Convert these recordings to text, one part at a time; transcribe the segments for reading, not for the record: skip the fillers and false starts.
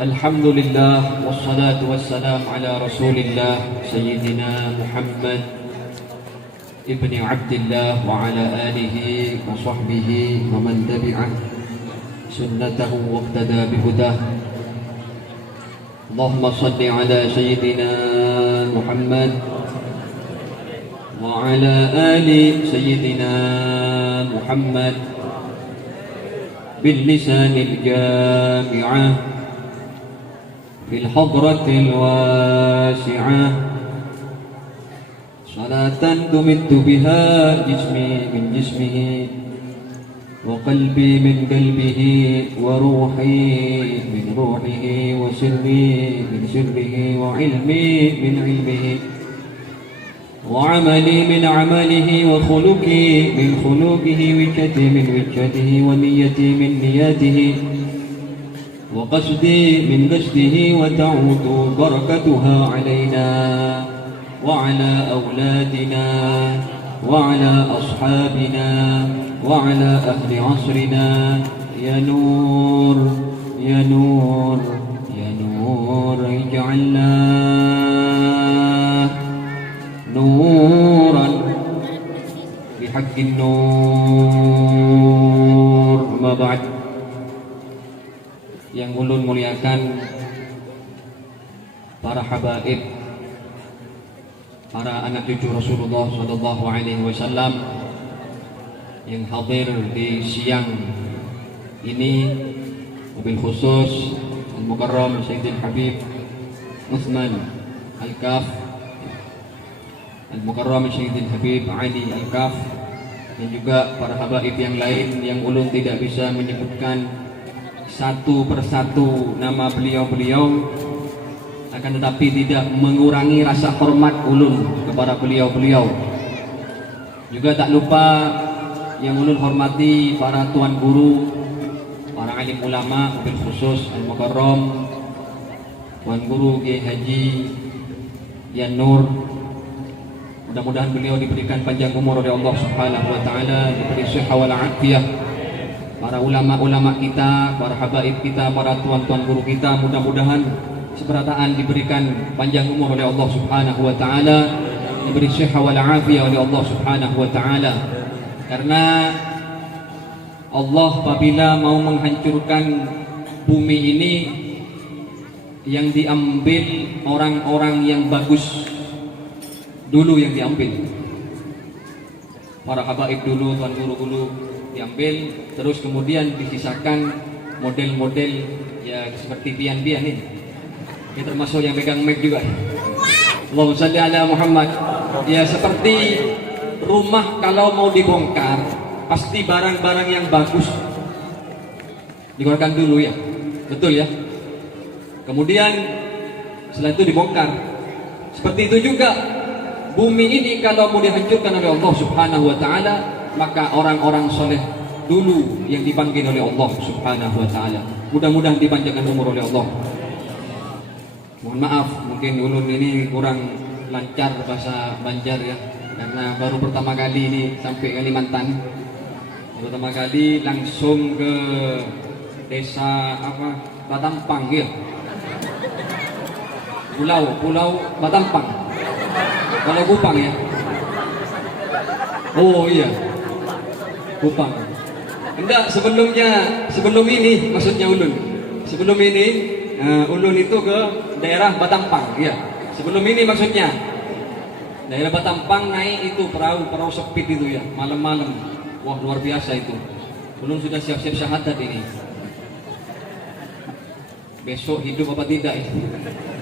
الحمد لله والصلاة والسلام على رسول الله سيدنا محمد ابن عبد الله وعلى آله وصحبه ومن تبعه سنته واقتدى بهداه. اللهم صل على سيدنا محمد وعلى آل سيدنا محمد باللسان الجامعة في الحضرة الواسعة صلاة تمد بها جسمي من جسمه وقلبي من قلبه وروحي من روحه وسري من سره وعلمي من علمه وعملي من عمله وخلقي من خلقه وجهتي من وجهته ونيتي من نياته وقصدي من قصده وتعود بركتها علينا وعلى أولادنا وعلى أصحابنا وعلى أهل عصرنا يا نور يا نور يا نور اجعلنا نورا بحق النور. أما بعد, yang ulun muliakan para habaib, para anak cucu Rasulullah sallallahu alaihi wasallam yang hadir di siang ini, mobil khusus Al-Mukarram Sayyidil Habib Uthman Al-Kaf, Al-Mukarram Sayyidil Habib Ali Al-Kaf, dan juga para habaib yang lain yang ulun tidak bisa menyebutkan satu persatu nama beliau-beliau, akan tetapi tidak mengurangi rasa hormat ulun kepada beliau-beliau. Juga tak lupa yang ulun hormati para tuan guru, para alim ulama, mobil khusus Al-Mukarram, Tuan Guru Kiai Haji Yan Nur. Mudah-mudahan beliau diberikan panjang umur oleh Allah Subhanahu wa taala, diberi sehat wal afiat. Para ulama-ulama kita, para habaib kita, para tuan-tuan guru kita, mudah-mudahan seberataan diberikan panjang umur oleh Allah Subhanahu wa taala, diberi sehat wal afiat oleh Allah Subhanahu wa taala. Karena Allah apabila mau menghancurkan bumi ini, yang diambil orang-orang yang bagus dulu, yang diambil para habaib dulu, tuan guru dulu diambil, terus kemudian disisakan model-model ya seperti pian-pian ini. Ini termasuk yang pegang mic juga. Allahumma shalli ala Muhammad. Ya seperti rumah kalau mau dibongkar, pasti barang-barang yang bagus dikeluarkan dulu ya. Betul ya? Kemudian setelah itu dibongkar. Seperti itu juga bumi ini kalau mau dihancurkan oleh Allah Subhanahu wa taala, maka orang-orang soleh dulu yang dipanggil oleh Allah Subhanahu wa taala. Mudah-mudahan dipanjangkan umur oleh Allah. Mohon maaf, mungkin ulun ini kurang lancar bahasa Banjar ya, karena baru pertama kali ini sampai Kalimantan. Pertama kali langsung ke desa Batampang ya. Pulau Batampang. Kalau Kupang ya. Oh iya. Kupang. Enggak, sebelum ini maksudnya ulun. Sebelum ini ulun itu ke daerah Batampang ya. Sebelum ini maksudnya daerah Batampang naik itu perahu sepit itu ya, malam-malam. Wah, luar biasa itu. Ulun sudah siap-siap syahadat ini. Besok hidup apa tidak itu.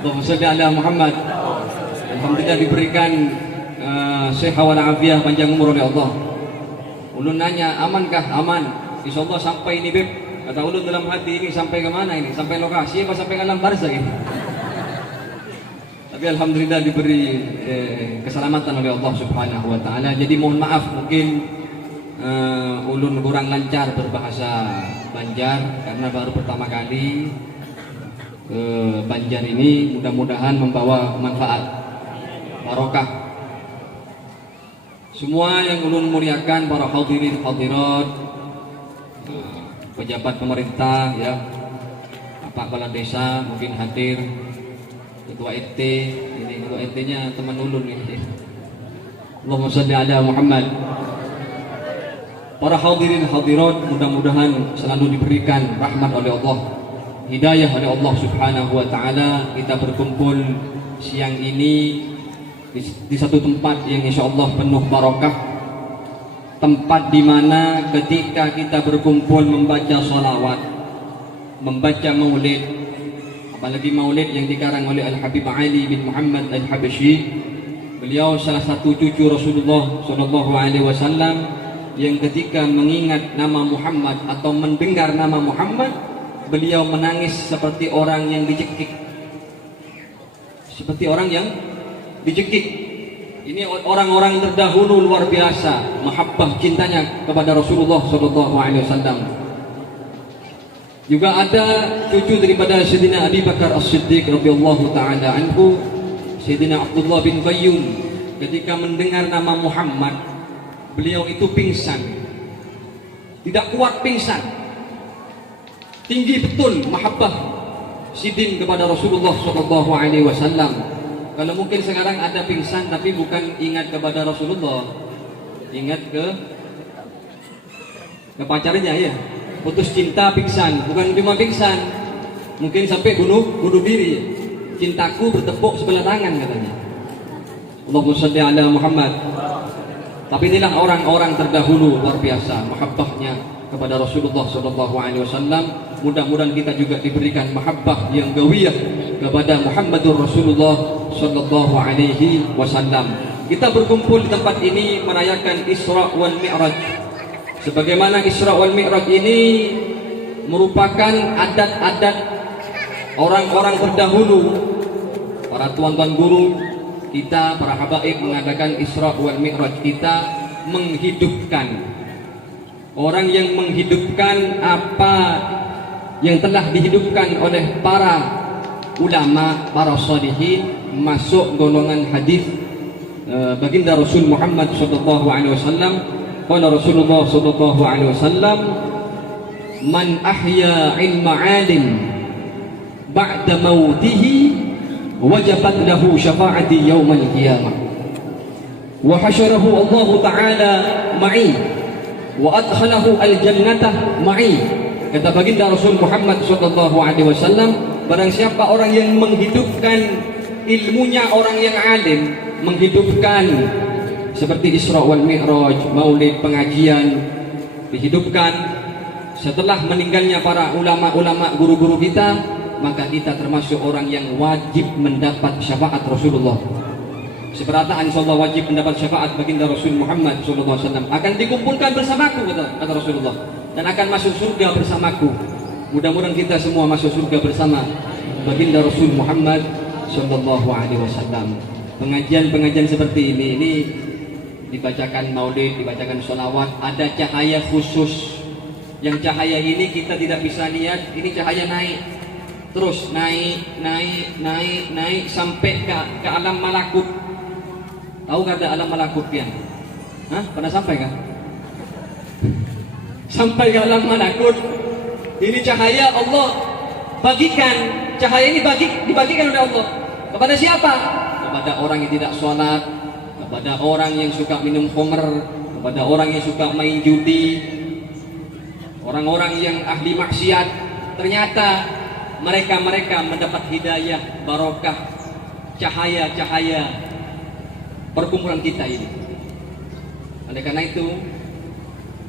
Allahumma shalli ala Muhammad. Alhamdulillah diberikan sehat wal afiat, panjang umur oleh Allah. Ulun nanya, amankah? Aman. Insyaallah sampai ini beb. Kata ulun dalam hati, ini sampai ke mana ini? Sampai lokasi apa sampai ke alam barzakh ini? Tapi alhamdulillah diberi keselamatan oleh Allah Subhanahu wa taala. Jadi mohon maaf mungkin ulun kurang lancar berbahasa Banjar karena baru pertama kali ke Banjar ini. Mudah-mudahan membawa manfaat, barokah. Semua yang ulun muliakan, para hadirin hadirat, pejabat pemerintah ya, Pak Kepala Desa mungkin hadir, Ketua RT, ini Ketua RT-nya teman ulun ini. Allahumma shalli ala Muhammad. Para hadirin hadirat, mudah-mudahan selalu diberikan rahmat oleh Allah, hidayah oleh Allah Subhanahu wa taala. Kita berkumpul siang ini di satu tempat yang insya Allah penuh barakah, tempat di mana ketika kita berkumpul membaca sholawat, membaca maulid, apalagi maulid yang dikarang oleh Al-Habib Ali bin Muhammad Al-Habsyi. Beliau salah satu cucu Rasulullah Shallallahu Alaihi Wasallam yang ketika mengingat nama Muhammad atau mendengar nama Muhammad, beliau menangis seperti orang yang dicekik. Seperti orang yang dicekik. Ini orang-orang terdahulu luar biasa mahabbah cintanya kepada Rasulullah Shallallahu Alaihi Wasallam. Juga ada cucu daripada Sayyidina Abi Bakar As-Siddiq radhiyallahu taala anhu, Sayyidina Abdullah bin Qayyum. Ketika mendengar nama Muhammad, beliau itu pingsan, tidak kuat pingsan. Tinggi betul mahabbah Sidin kepada Rasulullah Shallallahu Alaihi Wasallam. Kalau mungkin sekarang ada pingsan tapi bukan ingat kepada Rasulullah, ingat ke pacarnya ya. Putus cinta pingsan, bukan cuma pingsan, mungkin sampai bunuh diri. Cintaku bertepuk sebelah tangan katanya. Allahumma shalli ala Muhammad. Tapi inilah orang-orang terdahulu luar biasa mahabbahnya kepada Rasulullah Shallallahu Alaihi Wasallam. Mudah-mudahan kita juga diberikan mahabbah yang gawiyah kepada Muhammadur Rasulullah Shallallahu Alaihi Wasallam. Kita berkumpul di tempat ini merayakan Isra wal Mi'raj. Sebagaimana Isra wal Mi'raj ini merupakan adat-adat orang-orang terdahulu, para tuan-tuan guru kita, para habaib mengadakan Isra wal Mi'raj. Kita menghidupkan, orang yang menghidupkan apa yang telah dihidupkan oleh para ulama, para sholihin, masuk golongan hadis baginda Rasul Muhammad sallallahu alaihi wasallam. Qala Rasulullah sallallahu alaihi wasallam, man ahya ilma alim ba'da mautihi wajabat lahu syafa'ati yaumal qiyamah wa hasyarahu Allah taala ma'i wa adkhalahu al-jannata ma'i. Kata baginda Rasul Muhammad sallallahu alaihi wasallam, barang siapa orang yang menghidupkan ilmunya, orang yang alim, menghidupkan seperti Isra wal Mi'raj, maulid, pengajian, dihidupkan setelah meninggalnya para ulama-ulama, guru-guru kita, maka kita termasuk orang yang wajib mendapat syafaat Rasulullah. Seberata insyaallah wajib mendapat syafaat baginda Rasul Muhammad sallallahu alaihi wasallam, akan dikumpulkan bersamaku kata Rasulullah, dan akan masuk surga bersamaku. Mudah-mudahan kita semua masuk surga bersama baginda Rasul Muhammad sallallahu alaihi wasallam. Pengajian-pengajian seperti ini dibacakan maulid, dibacakan sholawat, ada cahaya khusus. Yang cahaya ini kita tidak bisa lihat, ini cahaya naik, terus naik sampai ke alam malakut. Tahu gak ada alam malakut pian? Hah? Pernah sampai kah? Sampai ke alam malakut. Ini cahaya Allah bagikan. Cahaya ini dibagikan oleh Allah. Kepada siapa? Kepada orang yang tidak sholat, kepada orang yang suka minum khamr, kepada orang yang suka main judi, orang-orang yang ahli maksiat. Ternyata mereka mendapat hidayah, barokah, cahaya perkumpulan kita ini. Oleh karena itu,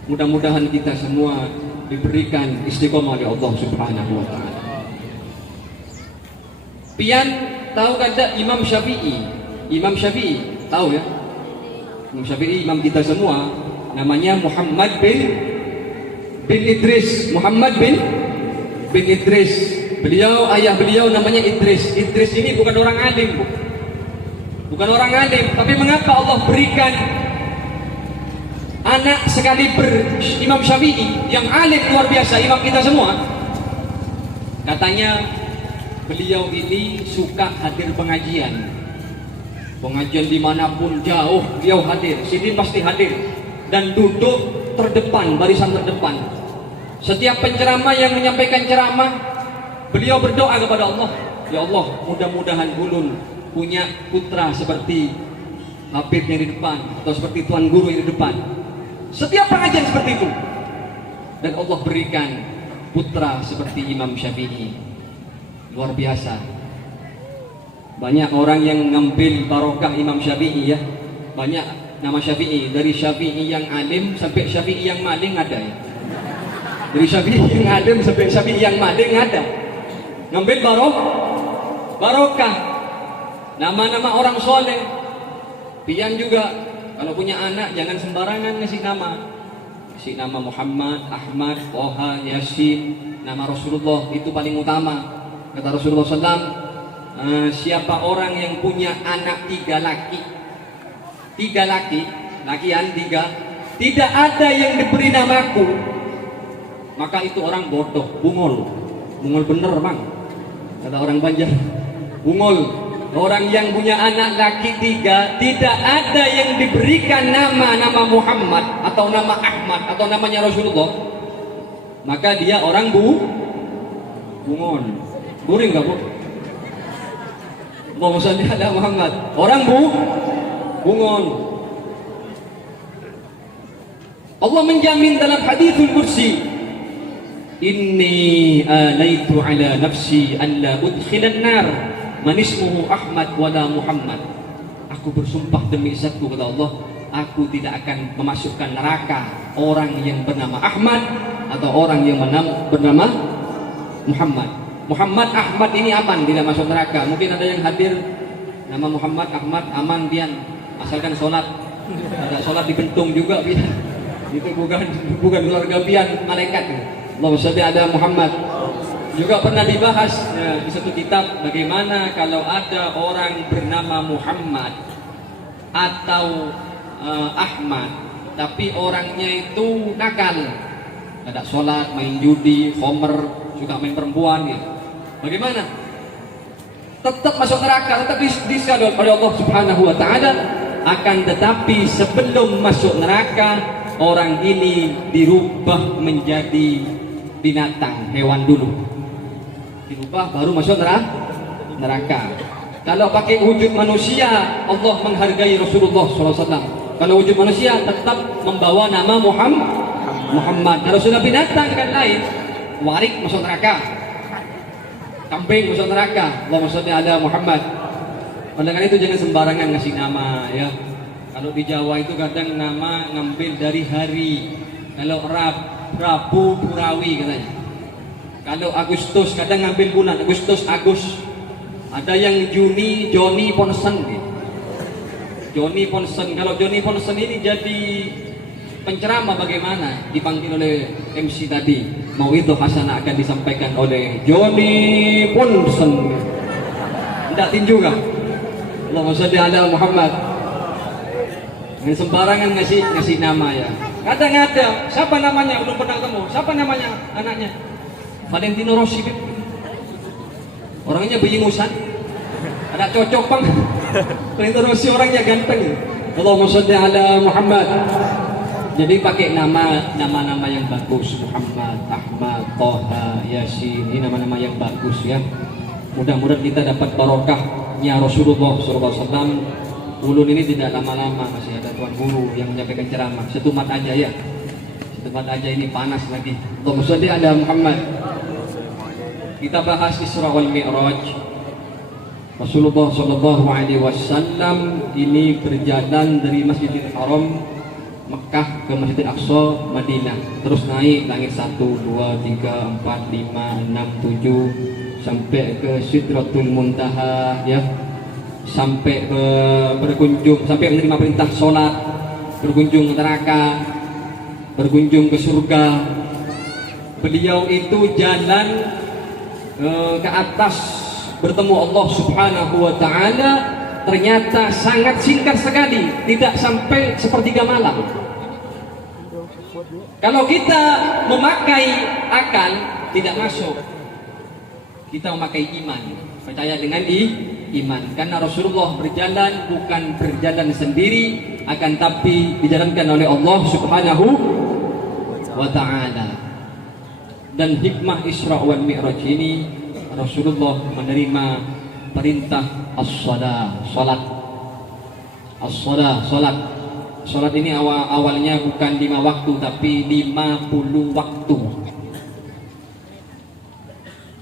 mudah-mudahan kita semua diberikan istiqomah oleh Allah Subhanahu wa taala. Pian tahu kada Imam Syafi'i? Imam Syafi'i tahu ya? Imam Syafi'i imam kita semua, namanya Muhammad bin Idris. Muhammad bin Idris. Ayah beliau namanya Idris. Idris ini bukan orang alim, bukan orang alim, tapi mengapa Allah berikan anak sekaliber Imam Syafi'i yang alim luar biasa, imam kita semua? Katanya beliau ini suka hadir pengajian dimanapun jauh beliau hadir. Sini pasti hadir dan duduk terdepan, barisan terdepan. Setiap penceramah yang menyampaikan ceramah, Beliau berdoa kepada Allah, ya Allah, mudah-mudahan ulun punya putra seperti Habib yang di depan, atau seperti Tuan Guru yang di depan. Setiap pengajian seperti itu. Dan Allah berikan putra seperti Imam Syafi'i. Luar biasa. Banyak orang yang ngambil barokah Imam Syafi'i ya. Banyak nama Syafi'i, dari Syafi'i yang alim sampai Syafi'i yang maling ada ya. Dari Syafi'i yang alim sampai Syafi'i yang maling ada. Ngambil barokah. Nama-nama orang soleh. Pian juga kalau punya anak jangan sembarangan ngasih nama. Kasih nama Muhammad, Ahmad, Toha, Yasin, nama Rasulullah itu paling utama. Kata Rasulullah SAW, siapa orang yang punya anak 3 laki, lakian 3, tidak ada yang diberi namaku, maka itu orang bodoh, bungol bener bang, kata orang Banjar, bungol. Orang yang punya anak laki 3, tidak ada yang diberikan nama Muhammad atau nama Ahmad atau namanya Rasulullah, maka dia orang bungol. Buring gak bu? Allahumma shalli ala Muhammad. Orang bungol. Allah menjamin dalam haditsul qudsi, inni alaitu ala nafsi an la udkhilan nar man ismuhu Ahmad wala Muhammad. Aku bersumpah demi zatku, kata Allah, aku tidak akan memasukkan neraka orang yang bernama Ahmad atau orang yang bernama Muhammad. Muhammad, Ahmad ini aman, tidak masuk neraka. Mungkin ada yang hadir nama Muhammad, Ahmad, aman pian, asalkan sholat. Ada sholat dibentung juga pian. Itu bukan keluarga pian, malaikat. Allahumma shalli ala Muhammad. Juga pernah dibahas ya, di satu kitab, bagaimana kalau ada orang bernama Muhammad atau Ahmad, tapi orangnya itu nakal, ada sholat, main judi, homer, suka main perempuan ya. Bagaimana? Tetap masuk neraka, tetap diskadol oleh Allah Subhanahu wa Ta'ala. Akan tetapi sebelum masuk neraka, orang ini dirubah menjadi binatang, hewan dulu. Dirubah baru masuk neraka. Kalau pakai wujud manusia, Allah menghargai Rasulullah SAW. Kalau wujud manusia tetap membawa nama Muhammad. Kalau sudah binatang kan lain, warik masuk neraka, kambing masuk neraka. Allahumma shalli ala Muhammad. Oleh karena itu jangan sembarangan ngasih nama ya. Kalau di Jawa itu kadang nama ngambil dari hari. Kalau Rabu Purawi katanya. Kalau Agustus kadang ngambil bulan, Agustus, Agus. Ada yang Juni, Joni Ponsen gitu. Joni Ponsen. Kalau Joni Ponsen ini jadi penceramah bagaimana? Dipanggil oleh MC tadi. Mau itu hasanah akan disampaikan oleh Joni Ponsen. Tidak tinju kan? Allahumma shalli ala Muhammad. Yang sembarangan ngasih nama ya. Kadang ada, siapa namanya? Belum pernah ketemu. Siapa namanya anaknya? Valentino Rossi. Orangnya beyingusan. Ada cocok bang. Valentino Rossi orangnya ganteng. Allahumma shalli ala Muhammad. Jadi pakai nama-nama yang bagus, Muhammad, Ahmad, Toha, Yasin. Ini nama-nama yang bagus ya. Mudah-mudahan kita dapat barokahnya Rasulullah SAW. Ulun ini tidak lama-lama, masih ada Tuan Guru yang menyampaikan ceramah. Setumat aja ya. Setumat aja, ini panas lagi. Allahumma shalli ala Muhammad. Kita bahas Isra wal Mi'raj. Rasulullah SAW ini berjalan dari Masjidil Haram Mekah ke Masjidil Aqsa Madinah, terus naik langit 1, 2, 3, 4, 5, 6, 7 sampai ke Sidratul Muntaha ya, sampai berkunjung, sampai menerima perintah sholat, berkunjung ke neraka, berkunjung ke surga. Beliau itu jalan ke atas bertemu Allah Subhanahu wa Ta'ala, ternyata sangat singkat sekali, tidak sampai sepertiga malam. Kalau kita memakai akal tidak masuk, kita memakai iman, percaya dengan iman. Karena Rasulullah berjalan bukan berjalan sendiri, akan tapi dijalankan oleh Allah Subhanahu wa Ta'ala. Dan hikmah Isra wal Mi'raj ini Rasulullah menerima perintah as-shalah, salat. As-shalah, salat. Salat ini awalnya bukan 5 waktu tapi 50 waktu.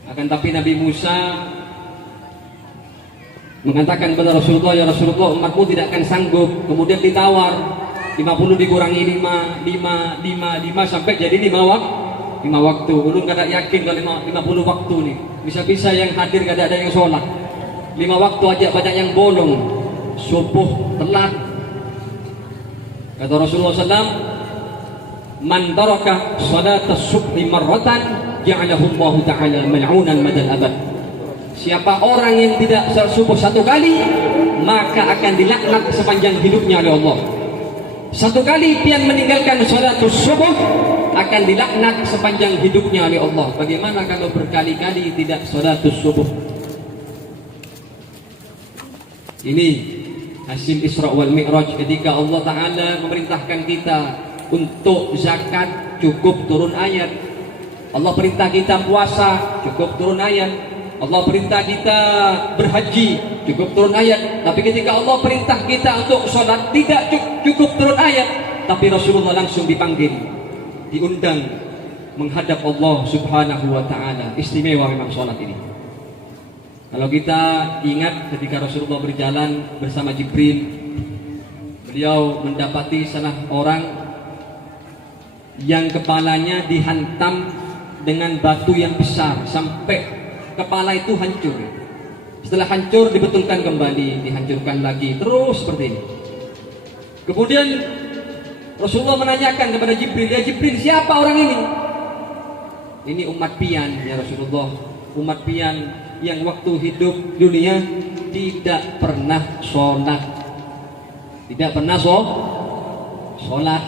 Akan tapi Nabi Musa mengatakan kepada Rasulullah, ya Rasulullah, umatmu tidak akan sanggup. Kemudian ditawar 50 dikurangi 5 sampai jadi 5 waktu. Ulun kada yakin kalau 50 waktu nih. Bisa-bisa yang hadir kada ada yang sholat. 5 waktu aja banyak yang bolong. Subuh telat. Kata Rasulullah SAW, man taraka salat as-subhi marratan ja'alahu Allah Ta'ala mal'unan madal abad. Siapa orang yang tidak salat subuh 1 kali, maka akan dilaknat sepanjang hidupnya oleh Allah. 1 kali pian meninggalkan salat subuh akan dilaknat sepanjang hidupnya oleh Allah. Bagaimana kalau berkali-kali tidak salat subuh? Ini hasil Isra wal Mi'raj ketika Allah Ta'ala memerintahkan kita untuk zakat, cukup turun ayat. Allah perintah kita puasa, cukup turun ayat. Allah perintah kita berhaji, cukup turun ayat. Tapi ketika Allah perintah kita untuk sholat, tidak cukup turun ayat. Tapi Rasulullah langsung dipanggil, diundang menghadap Allah Subhanahu wa Ta'ala. Istimewa memang sholat ini. Kalau kita ingat ketika Rasulullah berjalan bersama Jibril, beliau mendapati salah orang yang kepalanya dihantam dengan batu yang besar sampai kepala itu hancur. Setelah hancur dibetulkan kembali, dihancurkan lagi, terus seperti ini. Kemudian Rasulullah menanyakan kepada Jibril, ya Jibril, siapa orang ini? Ini umat pian ya Rasulullah, umat pian yang waktu hidup dunia tidak pernah sholat, tidak pernah sholat.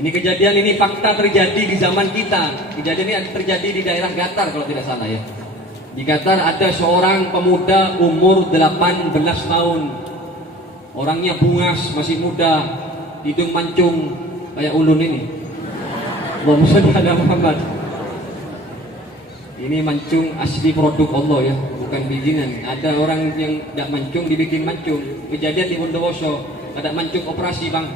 Ini kejadian, ini fakta terjadi di zaman kita. Kejadian ini terjadi di daerah Qatar kalau tidak salah ya. Di Qatar ada seorang pemuda umur 18 tahun. Orangnya bungas, masih muda, hidung mancung kayak ulun ini. Allahumma shalli ala Muhammad. Ini mancung asli produk Allah ya, bukan bikinan. Ada orang yang tidak mancung dibikin mancung. Kejadian di Bondowoso, ada mancung operasi bang.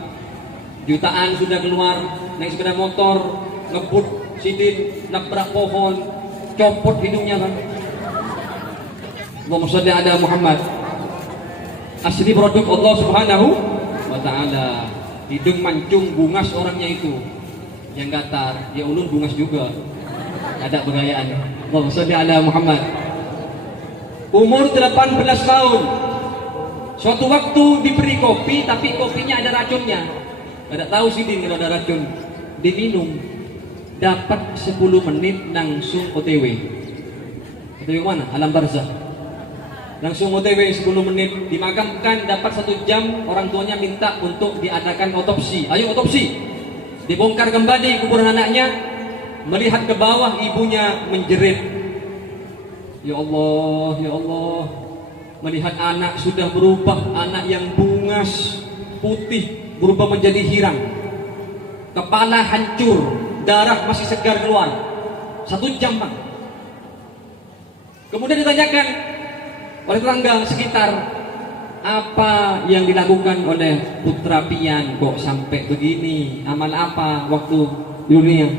Jutaan sudah keluar, naik sepeda motor, ngebut sidin, nabrak pohon, copot hidungnya bang. Allahumma shalli ala Muhammad. Asli produk Allah Subhanahu wa Ta'ala. Hidung mancung, bungas orangnya itu. Yang Qatar, ya ulun bungas juga. Ada begayaan. Allahumma shalli ala Muhammad. Umur 18 tahun. Suatu waktu diberi kopi, tapi kopinya ada racunnya. Tidak tahu sidin kalau ada racun. Diminum, dapat 10 menit langsung OTW. OTW mana? Alam barzah. Langsung OTW 10 menit. Dimakamkan dapat 1 jam. Orang tuanya minta untuk diadakan otopsi. Ayo otopsi. Dibongkar kembali kuburan anaknya. Melihat ke bawah, ibunya menjerit, ya Allah, ya Allah. Melihat anak sudah berubah, anak yang bungas, putih, berubah menjadi hirang. Kepala hancur, darah masih segar keluar. 1 jam bang. Kemudian ditanyakan oleh tetangga sekitar, apa yang dilakukan oleh putra pian kok sampai begini? Amal apa waktu dunia?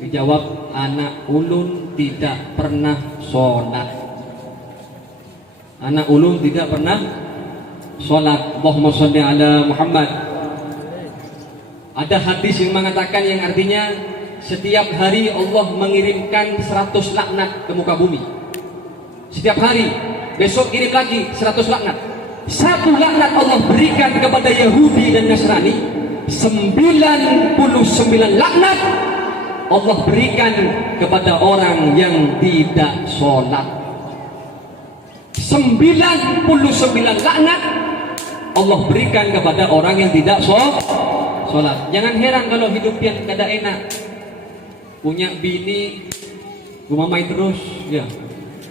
Dijawab, anak ulun tidak pernah sholat. Anak ulun tidak pernah sholat. Allahumma sholli ala Muhammad. Ada hadis yang mengatakan, yang artinya setiap hari Allah mengirimkan 100 laknat ke muka bumi. Setiap hari. Besok kirim lagi 100 laknat. 1 laknat Allah berikan kepada Yahudi dan Nasrani. 99 laknat Allah berikan kepada orang yang tidak sholat. 99 laknat Allah berikan kepada orang yang tidak sholat. Jangan heran kalau hidupnya kada enak. Punya bini gumamai terus, ya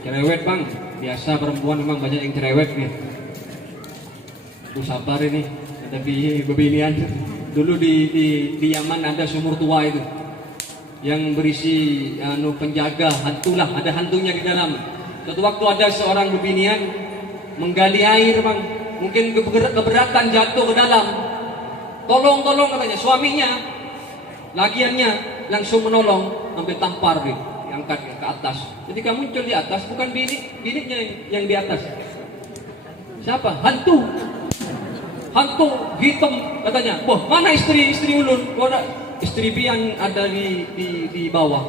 cerewet bang. Biasa perempuan memang banyak yang cerewet nih. Aku sabar ini, ada bebinian. Dulu di Yaman ada sumur tua itu. yang berisi penjaga, hantulah, ada hantunya di dalam. Suatu waktu ada seorang bebinian menggali air bang, mungkin keberatan jatuh ke dalam. Tolong katanya suaminya, lagiannya langsung menolong, sampai tampar dia, diangkat ke atas. Ketika muncul di atas, bukan biniknya yang di atas. Siapa? Hantu hitam katanya. Wah, mana istri ulun? Istri pian ada di bawah.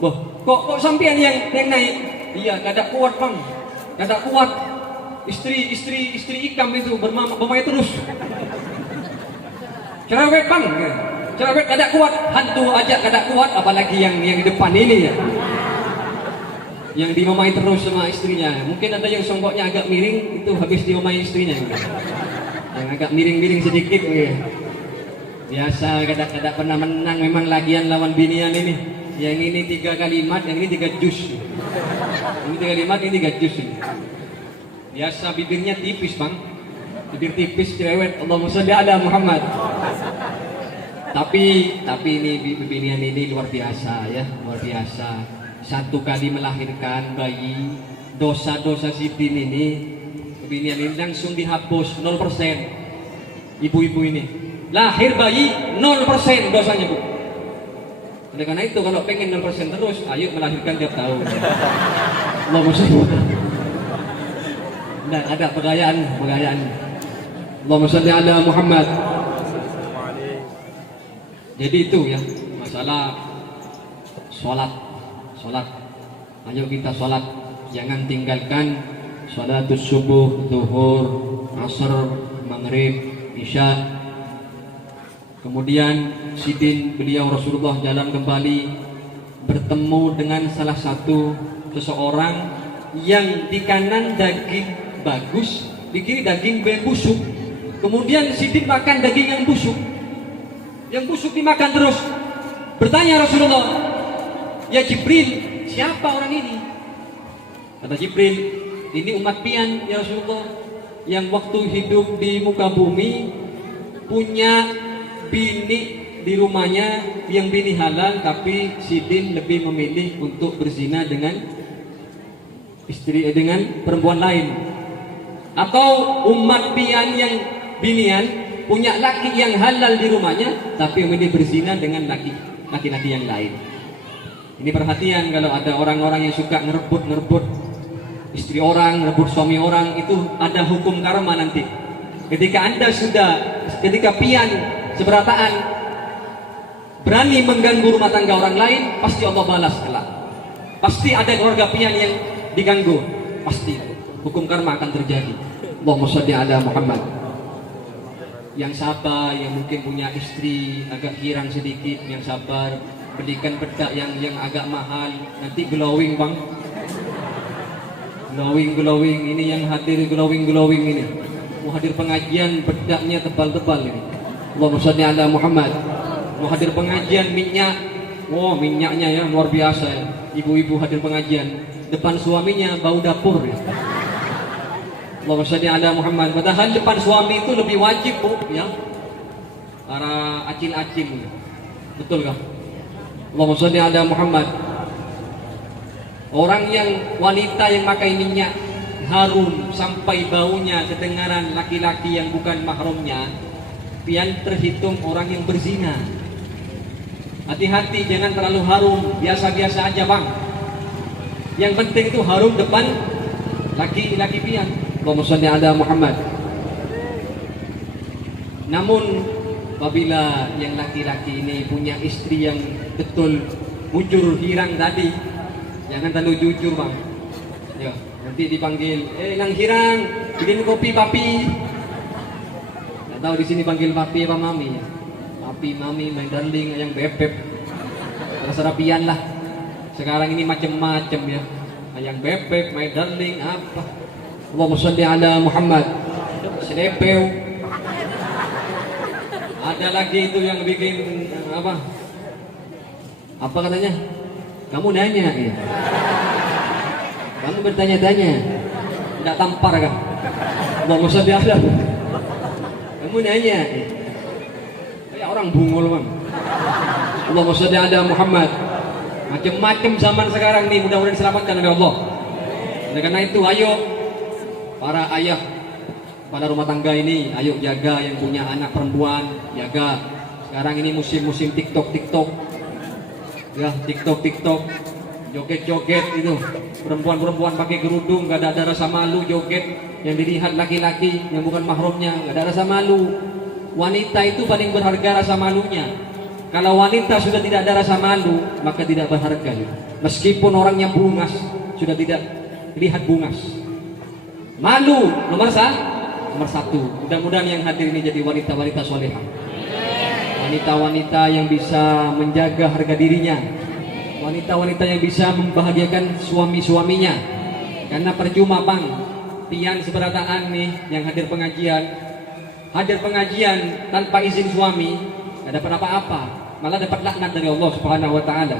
Wah, kok sampean yang naik? Iya, kada kuat bang, kada kuat. Istri ikam itu bermain terus. Cerewet bang, cerewet kada kuat. Hantu aja kada kuat, apalagi yang di depan ini ya. Yang dimamai terus sama istrinya. Mungkin ada yang songkoknya agak miring, itu habis dimamai istrinya. Yang agak miring-miring sedikit ya. Biasa kadang-kadang pernah menang memang lagian lawan binian ini. Yang ini 3 kalimat, yang ini 3 jus. Ini 3 kalimat, ini 3 jus. Biasa bibirnya tipis bang, bibir tipis cerewet. Allahumma sholli ala Muhammad. Tapi ini binian ini luar biasa ya, luar biasa. 1 kali melahirkan bayi, dosa-dosa Sidin ini, binian ini langsung dihapus 0%. Ibu-ibu ini lahir bayi 0% dosanya bu. Oleh karena itu kalau pengen 0% terus, ayo melahirkan tiap tahun. Allahumma sholli. Nah, ada pegayaan. Allahumma sholli ala Muhammad. Jadi itu ya masalah sholat. Ayo kita sholat, jangan tinggalkan sholatus subuh, zuhur, asar, maghrib, isya. Kemudian Sidin beliau Rasulullah jalan kembali bertemu dengan salah satu seseorang yang di kanan daging bagus, di kiri daging busuk. Kemudian Sidin makan daging yang busuk dimakan terus. Bertanya Rasulullah, ya Jibril, siapa orang ini? Kata Jibril, ini umat pian ya Rasulullah, yang waktu hidup di muka bumi punya bini di rumahnya yang bini halal, tapi Sidin lebih memilih untuk berzina dengan perempuan lain. Atau umat pian yang binian punya laki yang halal di rumahnya, tapi memilih berzina dengan laki-laki yang lain. Ini perhatian kalau ada orang-orang yang suka ngerebut istri orang, ngerebut suami orang, itu ada hukum karma nanti. Ketika pian seberataan berani mengganggu rumah tangga orang lain, pasti Allah balas kelak. Pasti ada keluarga pian yang diganggu, pasti hukum karma akan terjadi. Allahumma sholli ala Muhammad. Yang sabar, yang mungkin punya istri agak girang sedikit, yang sabar, belikan bedak yang agak mahal, nanti glowing bang, glowing ini yang hadir glowing ini, mau hadir pengajian bedaknya tebal ini. Allahumma sholli ala Muhammad. Mau hadir pengajian minyak, minyaknya ya luar biasa ya. Ibu-ibu hadir pengajian, depan suaminya bau dapur ya. Allahumma sholli ala Muhammad. Padahal depan suami itu lebih wajib bu ya, para acil-acil, betul kah? Allahumma sholli ala Muhammad. Orang yang wanita yang pakai minyak harum sampai baunya kedengaran laki-laki yang bukan mahramnya, pian terhitung orang yang berzina. Hati-hati, jangan terlalu harum, biasa-biasa aja bang. Yang penting itu harum depan laki-laki pian. Allahumma sholli ala Muhammad. Namun apabila yang laki-laki ini punya istri yang betul mujur hirang tadi, jangan terlalu jujur bang. Ya, nanti dipanggil, nang hirang, bikin kopi papi. Nggak tahu di sini panggil papi apa mami ya. Papi, mami, my darling, yang bebek. Terserah pian lah. Sekarang ini macam-macam ya. Yang bebek, my darling, apa? Allahumma sholli ala Muhammad. Selepeu. Ada lagi itu yang bikin apa? Apa katanya? Kamu nanya ya? Kamu bertanya-tanya, tidak tampar kan? Allahumma sholli ala. Kamu nanya, kayak orang bungul bang. Allahumma sholli ala Muhammad. Macam-macam zaman sekarang nih, mudah-mudahan diselamatkan oleh Allah. Oleh karena itu, ayo para ayah, pada rumah tangga ini, ayo jaga yang punya anak perempuan, jaga. Sekarang ini musim-musim TikTok, ya TikTok, joget-joget itu, perempuan-perempuan pakai kerudung, gak ada rasa malu joget, yang dilihat laki-laki yang bukan mahramnya, gak ada rasa malu. Wanita itu paling berharga rasa malunya. Kalau wanita sudah tidak ada rasa malu, maka tidak berharga. Meskipun orangnya bungas, sudah tidak lihat bungas. Malu nomor satu. Mudah-mudahan yang hadir ini jadi wanita-wanita solehah, wanita-wanita yang bisa menjaga harga dirinya, wanita-wanita yang bisa membahagiakan suami-suaminya. Karena percuma bang, pian seberataan nih yang hadir pengajian tanpa izin suami, gak dapat apa-apa, malah dapat laknat dari Allah Subhanahu wa taala.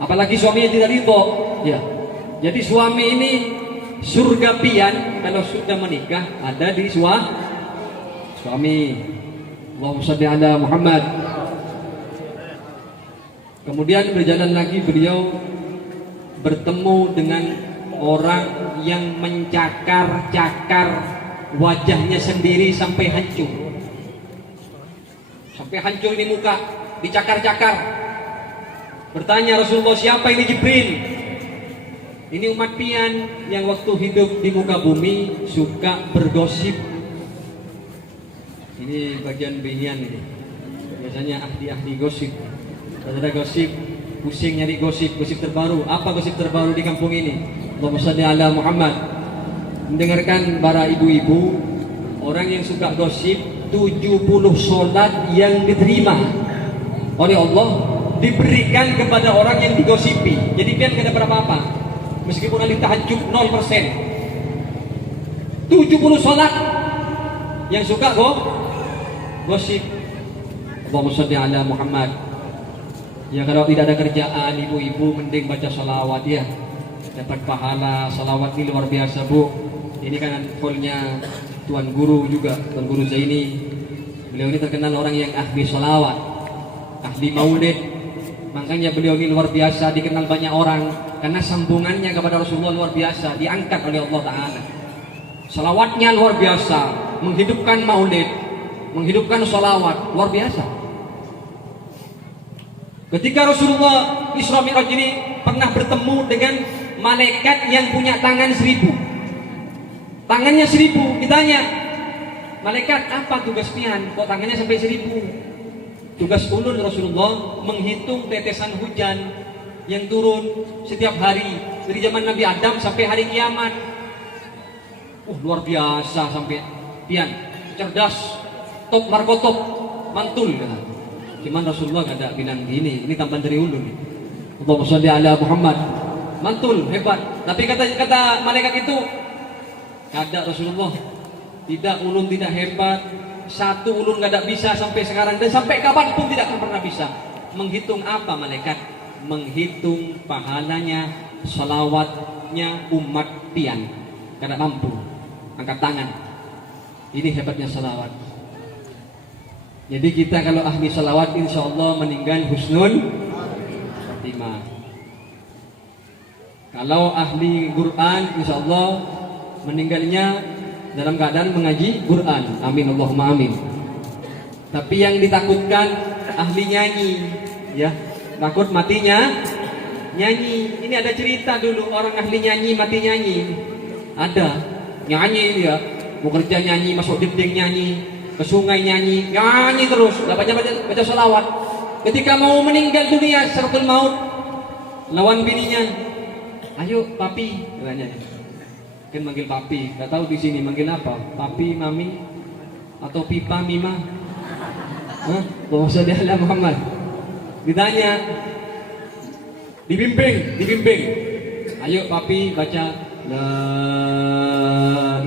Apalagi suaminya tidak ridho, ya. Jadi suami ini surga pian kalau sudah menikah ada di suami. Allahumma sholli ala Muhammad. Kemudian berjalan lagi, beliau bertemu dengan orang yang mencakar-cakar wajahnya sendiri sampai hancur. Sampai hancur ini muka, dicakar-cakar. Bertanya Rasulullah, siapa ini? Jibril. Ini umat pian yang waktu hidup di muka bumi suka bergosip. Ini bagian binian ini. Biasanya ahli-ahli gosip. Kalau ada gosip, pusing nyari gosip terbaru. Apa gosip terbaru di kampung ini? Allahumma sholli ala Muhammad. Mendengarkan para ibu-ibu, orang yang suka gosip, 70 sholat yang diterima oleh Allah diberikan kepada orang yang digosipi. Jadi pian gak ada apa-apa. Meskipun ahli tahajud 0%, 70 sholat yang suka gosip. Allahumma sholli ala Muhammad. Ya kalau tidak ada kerjaan, ibu-ibu mending baca salawat ya, dapat pahala. Salawat ini luar biasa bu. Ini kan fullnya Tuan Guru juga, Tuan Guru Zaini. Beliau ini terkenal orang yang ahli salawat, ahli maulid. Makanya beliau ini luar biasa, dikenal banyak orang karena sambungannya kepada Rasulullah luar biasa, diangkat oleh Allah Ta'ala. Salawatnya luar biasa, menghidupkan maulid, menghidupkan salawat, luar biasa. Ketika Rasulullah Isra Mi'raj ini pernah bertemu dengan malaikat yang punya tangan 1000. Tangannya 1000, ditanya, malaikat apa tugas pian? Kok tangannya sampai 1000? Tugas ulun Rasulullah menghitung tetesan hujan yang turun setiap hari dari zaman Nabi Adam sampai hari kiamat. Luar biasa sampai pian, cerdas, top markotop, mantul. Cuman Rasulullah gak ada bilang gini, ini tambahan dari ulun. Allahumma sholli ala Muhammad. Mantul, hebat. Tapi kata malaikat itu, ada Rasulullah, tidak, ulun tidak hebat. Satu ulun gak ada bisa sampai sekarang, dan sampai kapanpun tidak akan pernah bisa. Menghitung apa malaikat? Menghitung pahalanya, salawatnya umat pian. Kada mampu, angkat tangan. Ini hebatnya salawat. Jadi kita kalau ahli salawat insya Allah meninggal husnul khatimah. Kalau ahli Quran insya Allah meninggalnya dalam keadaan mengaji Quran. Amin Allahumma amin. Tapi yang ditakutkan ahli nyanyi, ya, takut matinya nyanyi. Ini ada cerita dulu orang ahli nyanyi mati nyanyi. Ada nyanyi dia, mau kerja nyanyi, masuk dinding nyanyi, ke sungai nyanyi terus, gak baca salawat. Ketika mau meninggal dunia, syaratul maut, lawan bininya, ayo papi, katanya. Kan manggil papi, gak tahu di sini manggil apa, papi, mami, atau pipa, mima. Allahumma sholli ala Muhammad. Ditanya, dibimbing. Ayo papi baca la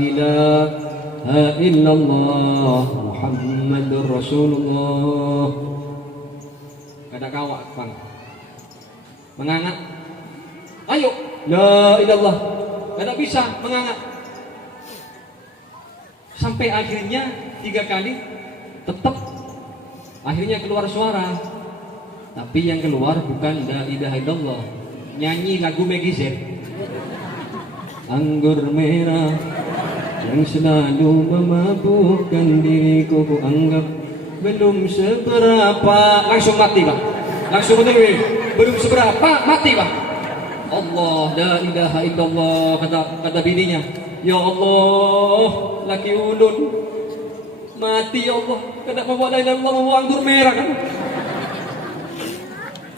ilaha illallah Muhammadur Rasulullah. Kada kawak bang, mengangkat. Ayo la ilallah, kada bisa mengangkat. Sampai akhirnya 3 kali tetap akhirnya keluar suara Tapi yang keluar bukan la ilaha illallah, nyanyi lagu Meggy Z. Anggur merah yang selalu memabukkan diriku, ku anggap belum seberapa. Langsung mati Pak, langsung belum seberapa mati Pak. Allah, la ilaha illallah, kata bininya. Ya Allah, laki ulun mati ya Allah, kena membawa la ilaha illallah, membawa anggur merah kan.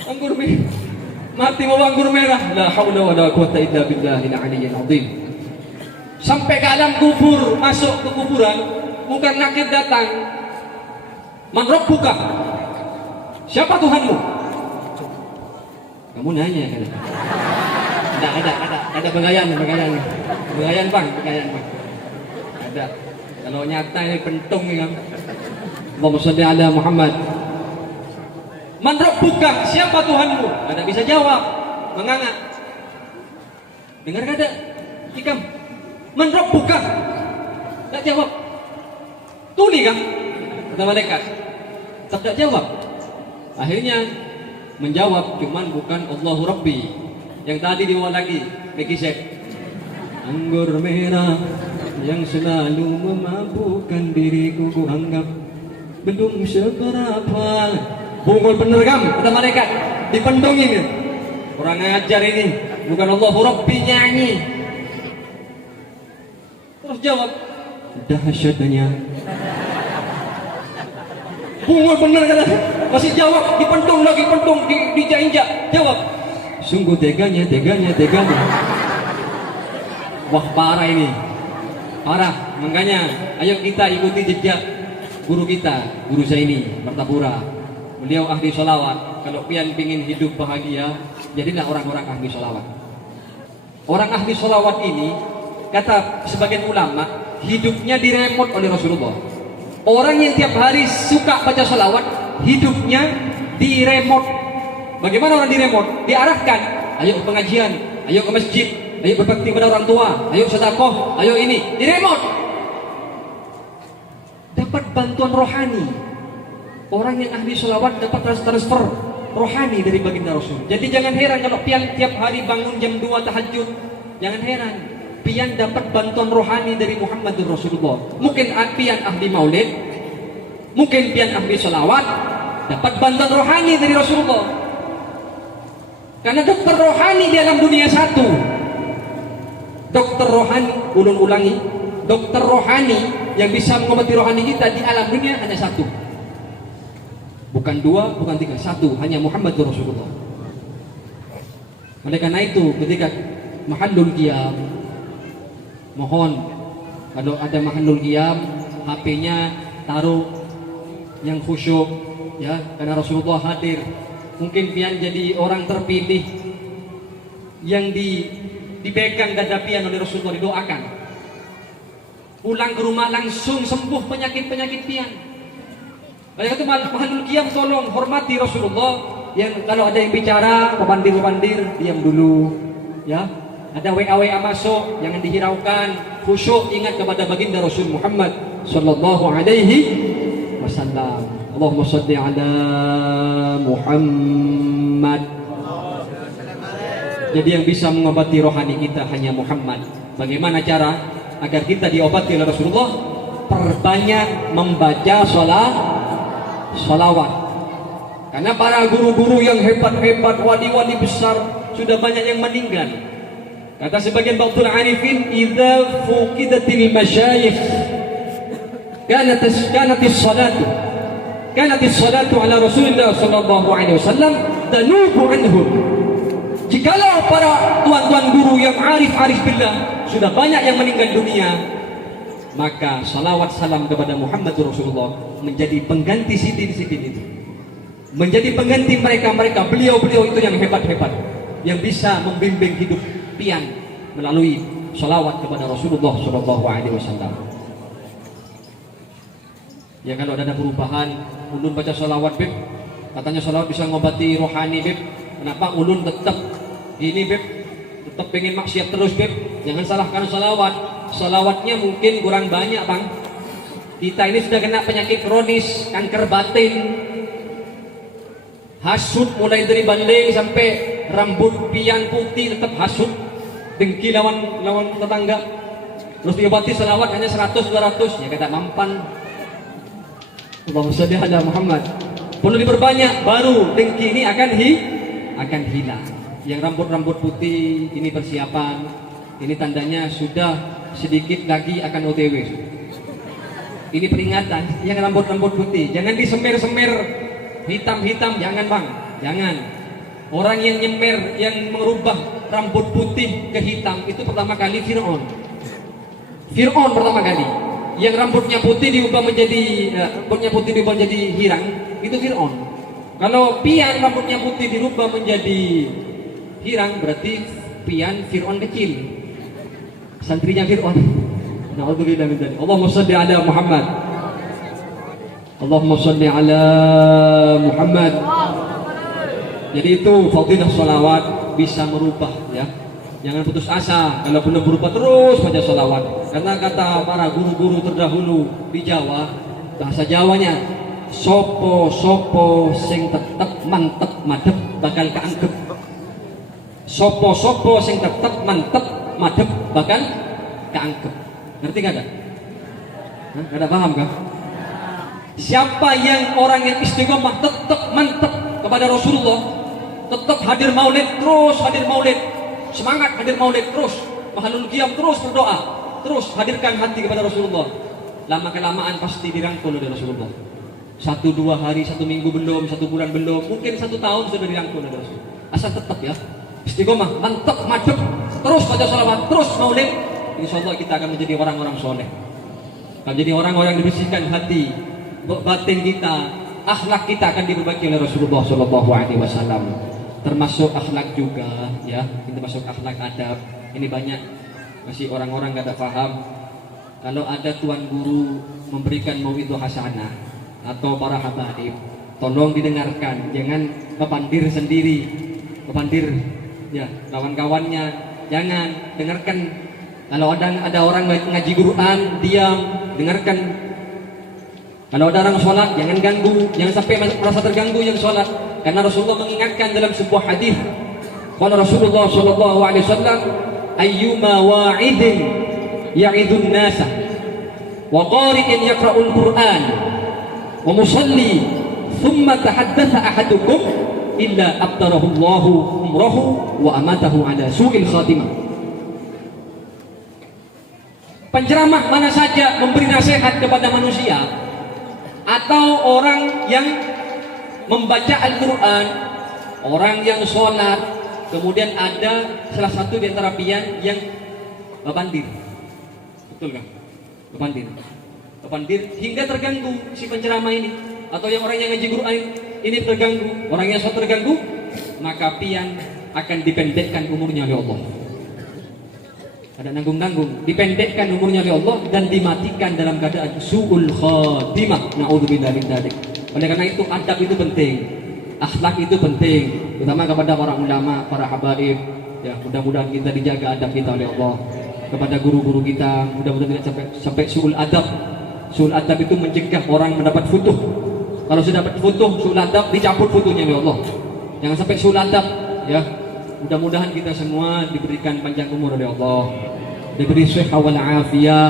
Anggur merah, mati membawa anggur merah. La haula wala quwata illa billahil aliyyil azim. Sampai ke alam kubur, masuk ke kuburan, mungkar nakir datang. Man rabbuka? Siapa Tuhanmu? Kamu nanya kan? Ada pengayan Bang. Ada. Kalau nyata ini pentung ni kan. Allahumma shalli ala Muhammad. Man rabbuka? Siapa Tuhanmu? Ada bisa jawab. Menganga. Dengar kada? Hikam. Man rabbuka? Tak jawab. Tuli kan? Kata malaikat. Tak jawab. Akhirnya menjawab, cuman bukan Allahu Rabbi. Yang tadi dibawa lagi Meggy Z. Anggur merah yang selalu memabukkan diriku, ku anggap belum seberapa. Bungul bener kam, kata malaikat. Dipendongin. Orang ngajar ini, bukan Allahu Rabbi nyanyi. Terus jawab, dahsyatnya. Bungul bener kata. Masih jawab, dipendong lagi, dijak-injak. Jawab, sungguh teganya. Wah parah ini, parah. Makanya ayo kita ikuti jejak guru kita, Guru Zaini Martapura. Beliau ahli sholawat. Kalau pian pingin hidup bahagia, jadilah orang-orang ahli sholawat. Orang ahli sholawat ini, kata sebagian ulama, hidupnya diremot oleh Rasulullah. Orang yang tiap hari suka baca sholawat, hidupnya diremot. Bagaimana orang diremot? Diarahkan, ayo ke pengajian, ayo ke masjid, ayo berbakti pada orang tua, ayo sedekah, ayo ini, diremot. Dapat bantuan rohani. Orang yang ahli sholawat dapat transfer rohani dari baginda Rasul. Jadi jangan heran kalau pian tiap hari bangun jam 2 tahajud. Jangan heran, pian dapat bantuan rohani dari Muhammadur Rasulullah. Mungkin pian ahli maulid, mungkin pian ahli sholawat, dapat bantuan rohani dari Rasulullah. Karena dokter rohani di alam dunia satu. Dokter rohani, ulangi, dokter rohani yang bisa mengobati rohani kita di alam dunia hanya satu. Bukan dua, bukan tiga, satu, hanya Muhammadur Rasulullah. Oleh karena itu, ketika mahallul qiyam, mohon kalau ada mahallul qiyam, HP-nya taruh yang khusyuk, ya, karena Rasulullah hadir. Mungkin pian jadi orang terpilih yang dipegang dada pian oleh Rasulullah, didoakan. Pulang ke rumah langsung sembuh penyakit-penyakit pian. Oleh itu mahallul qiyam, tolong hormati Rasulullah. Yang kalau ada yang bicara, pemandir diam dulu, ya. Ada WA masuk, jangan dihiraukan. Khusyuk, ingat kepada baginda Rasul Muhammad sallallahu alaihi wasallam. Allahumma shalli ala Muhammad. Jadi yang bisa mengobati rohani kita hanya Muhammad. Bagaimana cara agar kita diobati oleh Rasulullah? Perbanyak membaca sholawat. Karena para guru-guru yang hebat-hebat, wali-wali besar, sudah banyak yang meninggal. Kata sebagian ba'dul arifin, idza fuqidatil masyayikh kanatis salatu ala Rasulillah sallallahu alaihi wasallam tanubu anhum. Jikalau para tuan-tuan guru yang arif billah sudah banyak yang meninggal dunia, maka salawat salam kepada Muhammad Rasulullah menjadi pengganti sidin-sidin itu, menjadi pengganti mereka beliau-beliau itu yang hebat-hebat, yang bisa membimbing hidup pian melalui salawat kepada Rasulullah sallallahu alaihi wasallam. Ya kalau ada perubahan, ulun baca salawat beb, katanya salawat bisa ngobati rohani beb. Kenapa ulun tetap gini beb, tetap pengen maksiat terus beb? Jangan salahkan salawat. Salawatnya mungkin kurang banyak bang. Kita ini sudah kena penyakit kronis, kanker batin. Hasut mulai dari bandeng sampai rambut pian putih tetap hasut, dengki lawan tetangga. Terus diobati selawat hanya 100-200, ya kata mampan. Allahumma shalli ala Muhammad. Perlu diperbanyak baru dengki ini akan hilang. Yang rambut putih ini persiapan. Ini tandanya sudah sedikit lagi akan OTW. Ini peringatan. Yang rambut putih jangan disemer-semer hitam-hitam, jangan bang, jangan. Orang yang nyemer, yang merubah rambut putih ke hitam itu pertama kali Fir'aun pertama kali. Yang rambutnya putih diubah menjadi hirang, itu Fir'aun. Kalau pian rambutnya putih dirubah menjadi hirang, berarti pian Fir'aun kecil, santrinya Fir'aun. Na'udzubillah min dzalik. Allahumma shalli ala Muhammad. Allahumma shalli ala Muhammad. Jadi itu fadilah sholawat bisa merubah, ya. Jangan putus asa. Kalau belum berubah terus baca sholawat. Karena kata para guru-guru terdahulu di Jawa, bahasa Jawanya, sopo sing tetep mantep madep bakal keanggep. Sopo sing tetep mantep madep bakal keanggep. Ngerti gak ada? Gak ada paham kah? Siapa yang orang yang istiqomah tetap mantap kepada Rasulullah, tetap hadir maulid, terus hadir maulid, semangat hadir maulid, terus mahalul qiyam, terus berdoa, terus hadirkan hati kepada Rasulullah. Lama kelamaan pasti dirangkul oleh Rasulullah. 1-2 hari, 1 minggu belum, 1 bulan belum, mungkin 1 tahun sudah dirangkul oleh Rasulullah. Asal tetap ya istiqomah, mantap, madep, terus baca salawat, terus maulid, insya Allah kita akan menjadi orang-orang soleh. Akan jadi orang-orang yang dibersihkan hati, batin kita, akhlak kita akan diperbaiki oleh Rasulullah Shallallahu Alaihi Wasallam. Termasuk akhlak juga, ya. Ini termasuk akhlak adab. Ini banyak masih orang-orang nggak ada paham. Kalau ada tuan guru memberikan mauidhah hasanah atau para habaib, tolong didengarkan, jangan kepandir sendiri, kepandir, ya kawan-kawannya, jangan dengarkan. Kalau ada orang ngaji Quran, diam, dengarkan. Kalau ada orang sholat, jangan ganggu, jangan sampai merasa terganggu yang sholat. Karena Rasulullah mengingatkan dalam sebuah hadis. Qala Rasulullah sallallahu alaihi wasallam, ayyuma wa'idin ya'idun nasa wa qari'in yaqra'ul Qur'an wa musalli thumma tahaddatha ahadukum illa abtarahu Allahu umrahu wa amatahu ala su'il khatimah. Penceramah mana saja memberi nasihat kepada manusia atau orang yang membaca Al-Quran, orang yang sholat, kemudian ada salah satu di antara pian yang babandir, betul kan? Babandir hingga terganggu si penceramah ini, atau yang orang yang ngaji Quran ini terganggu, orang yang sholat terganggu, maka pian akan dipendekkan umurnya oleh Allah. Ada nanggung-nanggung, dipendekkan umurnya oleh Allah dan dimatikan dalam keadaan su'ul khatimah. Na'udzubillah min dzalik. Oleh karena itu adab itu penting, akhlak itu penting, terutama kepada para ulama, para habaib. Ya, mudah-mudahan kita dijaga adab kita oleh Allah. Kepada guru-guru kita, mudah-mudahan tidak sampai su'ul adab. Su'ul adab itu mencegah orang mendapat futuh. Kalau sudah dapat futuh, su'ul adab dicabut futuhnya oleh Allah. Jangan sampai su'ul adab, ya. Mudah-mudahan kita semua diberikan panjang umur oleh Allah, diberi sehat wal afiyah,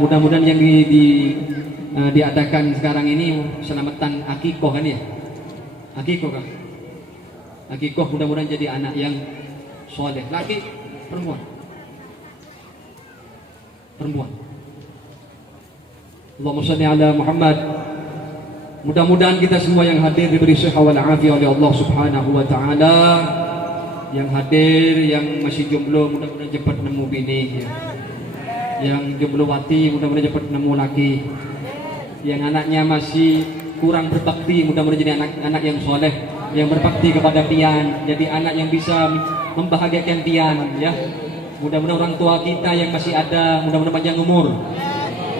Mudah-mudahan yang diadakan sekarang ini selamatan akikoh kan ya? Akikoh kan? Akikoh mudah-mudahan jadi anak yang soleh. Laki, perempuan. Allahumma shalli ala Muhammad. Mudah-mudahan kita semua yang hadir diberi sehat wal afiyah oleh Allah Subhanahu wa taala. Yang hadir, yang masih jomblo, mudah-mudahan cepat nemu bini, ya. Yang jomblowati, mudah-mudahan cepat nemu laki. Yang anaknya masih kurang berbakti, mudah-mudahan jadi anak-anak yang soleh, yang berbakti kepada pian, jadi anak yang bisa membahagiakan pian, ya. Mudah-mudahan orang tua kita yang masih ada, mudah-mudahan panjang umur.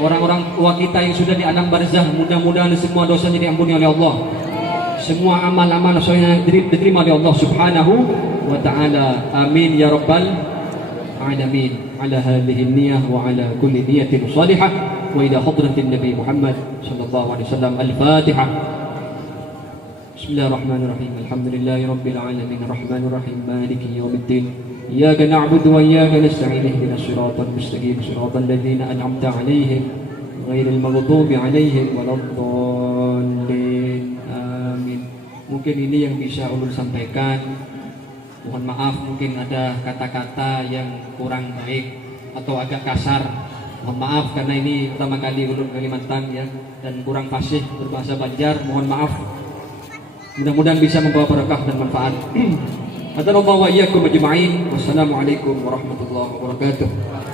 Orang-orang tua kita yang sudah di alam barzah, mudah-mudahan semua dosanya diampuni oleh Allah. Semua amal-amal dosanya diterima oleh Allah Subhanahu wa ta'ala. Amin ya rabbal alamin. Ala hadhihi niyyah wa ala kulli niyatin salihah wa ila hadratin Nabi Muhammad sallallahu alaihi wasallam. Al-Fatihah. Bismillahirrahmanirrahim. Alhamdulillahi rabbil alamin arrahmanir rahim maliki yaumiddin. Iyyaka na'budu wa iyyaka nasta'in ihdinas siratal mustaqim siratal ladzina an'amta 'alaihim ghairil maghdubi 'alaihim waladdallin. Amin. Mungkin ini yang bisa ulun sampaikan. Mohon maaf mungkin ada kata-kata yang kurang baik atau agak kasar. Mohon maaf karena ini pertama kali ulun Kalimantan ya, dan kurang fasih berbahasa Banjar. Mohon maaf. Mudah-mudahan bisa membawa berkah dan manfaat. Hadanallahu wa iyyakum ajma'in. Wassalamualaikum warahmatullahi wabarakatuh.